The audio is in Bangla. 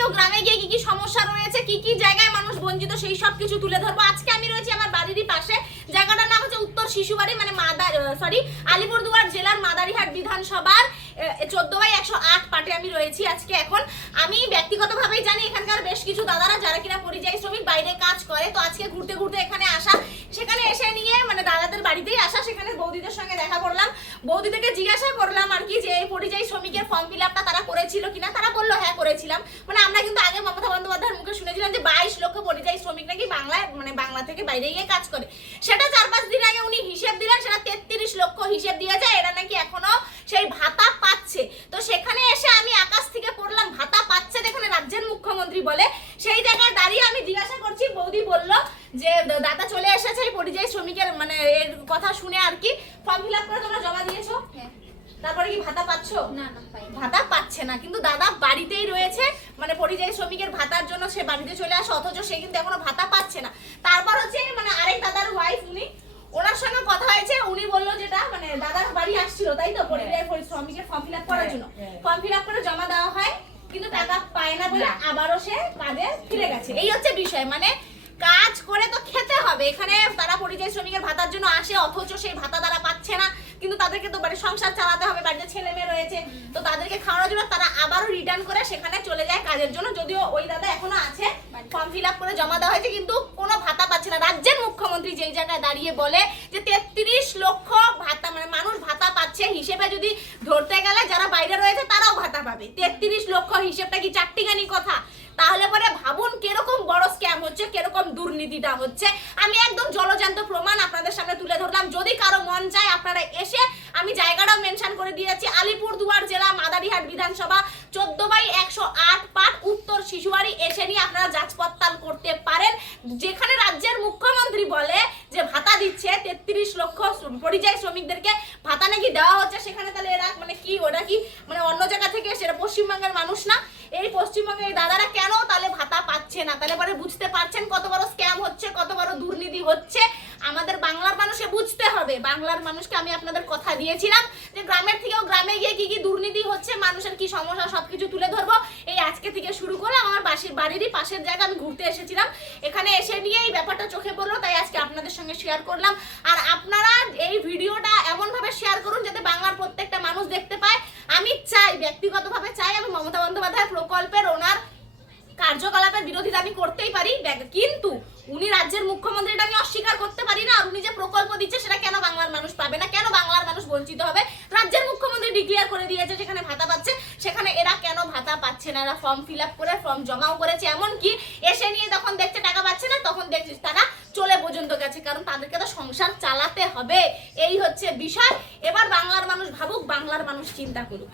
থেকেও গ্রামে গিয়ে কি কি সমস্যা রয়েছে, কি কি জায়গায় মানুষ বঞ্চিত, সেই সব কিছু তুলে ধরবো। আজকে আমি রয়েছি আমার বাড়িরই পাশে, জায়গাটার নাম হচ্ছে উত্তর শিশুবাড়ি মানে মাদার সরি আলিপুরদুয়ার জেলার মাদারিহাট বিধানসভার চোদ্দ বাই একশো আট পাটে আমি রয়েছি আজকে এখন। আমি ব্যক্তিগতভাবেই জানি এখানকার বেশ কিছু দাদারা যারা কিনা পরিযায়ী শ্রমিক, বাইরে কাজ করে, তো আজকে ঘুরতে ঘুরতে এখানে আসা, সেখানে এসে নিয়ে মানে দাদাদের বাড়িতেই আসা, সেখানে বৌদিদের সঙ্গে দেখা করলাম। বৌদিদেরকে জিজ্ঞাসা করলাম আর কি যে পরিযায়ী শ্রমিকের ফর্ম ফিল আপটা তারা করেছিল কিনা? তারা বলল হ্যাঁ করেছিলাম মানে আমরা কিন্তু আগে মমতা বন্দ্যোপাধ্যায়ের মুখে শুনেছিলাম যে বাইশ লক্ষ পরিযায়ী শ্রমিক নাকি বাংলায় মানে বাংলা থেকে বাইরে গিয়ে কাজ করে। সেটা চার পাঁচ দিন আগে উনি হিসেব দিলেন, সেটা তেত্রিশ লক্ষ হিসেব দিয়েছে এরা নাকি এখনও সেই ভাতা পাচ্ছে। তো সেখানে এসে আমি আকাশ থেকে পড়লাম, ভাতা পাচ্ছে যেখানে রাজ্যের মুখ্যমন্ত্রী বলে। সেই জায়গায় দাঁড়িয়ে আমি জিজ্ঞাসা করছি, বৌদি বলল যে, দাদা চলে এসেছে এই পরিযায়ী শ্রমিকের মানে এর কথা শুনে আর কি ফর্ম ফিল আপ করে তোমরা জমা তারপরে কি ভাতা পাচ্ছো? না না ভাতা পাচ্ছে না কিন্তু দাদা বাড়িতেই রয়েছে মানে পরিযায়ী শ্রমিকের ভাতার জন্য সে বাড়িতে চলে আসে অথচ সে কিন্তু এখনও ভাতা পাচ্ছে না। তারপর হচ্ছে মানে আরেক দাদার ওয়াইফ উনি ওনার সঙ্গে কথা হয়েছে উনি বলল যেটা মানে দাদার বাড়ি আসছিল তাই তো? পরিযায়ী শ্রমিকের ফর্ম ফিল আপ করার জন্য। ফর্ম ফিল আপ করে জমা দেওয়া হয় কিন্তু টাকা পায় না বলে আবারও সে কাজে ফিরে গেছে। এই হচ্ছে বিষয় মানে কাজ করে তো খেতে হবে এখানে তারা পরিযায়ী শ্রমিকের ভাতার জন্য আসে অথচ সেই ভাতা কিন্তু তাদেরকে তো মানে সংসার চালাতে হবে, বাড়িতে ছেলে মেয়ে রয়েছে, তো তাদেরকে খাওয়ানোর জন্য তারা আবারও রিটার্ন করে সেখানে চলে যায় কাজের জন্য। যদিও ওই দাদা এখনও আছে ফর্ম ফিল আপ করে জমা দেওয়া হয়েছে, কিন্তু কোনো ভাতা পাচ্ছে না। রাজ্যের মুখ্যমন্ত্রী যেই জায়গায় দাঁড়িয়ে বলে যে তেত্রিশ লক্ষ ভাতা মানে মানুষ ভাতা পাচ্ছে হিসেবে যদি ধরতে গেলে যারা বাইরে রয়েছে তারাও ভাতা পাবে। তেত্রিশ লক্ষ হিসেবটা কি চারটিখানি কথা? তাহলে পরে ভাবুন কীরকম বড় স্ক্যাম হচ্ছে, কীরকম দুর্নীতিটা হচ্ছে। আমি একদম জলজান্ত প্রমাণ আপনাদের সামনে তুলে ধরলাম। যদি কারও মন চায় আপনারা এসে আমি জায়গাটাও মেনশন করে দিয়ে যাচ্ছি। আলিপুরদুয়ার জেলা, মাদারিহাট বিধানসভা চোদ্দ বাই একশো আট পাট উত্তর শিশুবাড়ি এসে নিয়ে আপনারা যাচ পড়তাল করতে পারেন। যেখানে রাজ্যের মুখ্যমন্ত্রী বলে যে ভাতা দিচ্ছে তেত্রিশ লক্ষ পরিযায়ী শ্রমিকদেরকে। ভাতা নাকি দেওয়া হচ্ছে সেখানে তাহলে এরা মানে কি ওটা কি মানে অন্য জায়গা থেকে সেটা পশ্চিমবঙ্গের মানুষ না। এই পশ্চিমবঙ্গের দাদারা কেন তাহলে পাচ্ছে না। তাহলে পরে বুঝতে পারছেন কত বড় স্ক্যাম হচ্ছে, কত বড় দুর্নীতি হচ্ছে। আমাদের বাংলার মানুষকে বুঝতে হবে। বাংলার মানুষকে আমি আপনাদের কথা দিয়েছিলাম যে গ্রামের থেকেও গ্রামে গিয়ে কি কি দুর্নীতি হচ্ছে, মানুষের কি সমস্যা, সবকিছু তুলে ধরবো। এই আজকে থেকে শুরু করে আমার পাশের বাড়িরই পাশের জায়গা আমি ঘুরতে এসেছিলাম। এখানে এসে নিয়ে এই ব্যাপারটা চোখে পড়ল, তাই আজকে আপনাদের সঙ্গে শেয়ার করলাম। আর আপনারা এই ভিডিওটা এমনভাবে শেয়ার করুন, যাতে বাংলার প্রত্যেকটা মানুষ দেখতে পায়। আমি চাই ব্যক্তিগতভাবে চাই আমি মমতা বন্দ্যোপাধ্যায় প্রকল্পের ওনার কার্যকলাপের বিরোধিতা আমি করতেই পারি কিন্তু উনি রাজ্যের মুখ্যমন্ত্রী এটা আমি অস্বীকার করতে পারি না। আর উনি যে প্রকল্প দিচ্ছে, সেটা কেন বাংলার মানুষ পাবে না? কেন বাংলার মানুষ বঞ্চিত হবে? রাজ্যের মুখ্যমন্ত্রী ডিক্লেয়ার করে দিয়েছে সেখানে ভাতা পাচ্ছে, সেখানে এরা কেন ভাতা পাচ্ছে না? এরা ফর্ম ফিল আপ করে ফর্ম জমাও করেছে। এমন কি এসে নিয়ে তখন দেখছে টাকা পাচ্ছে না, তখন দেখছিস তারা চলে পর্যন্ত গেছে। কারণ তাদেরকে তো সংসার চালাতে হবে। এই হচ্ছে বিষয়। এবার বাংলার মানুষ ভাবুক, বাংলার মানুষ চিন্তা করুক।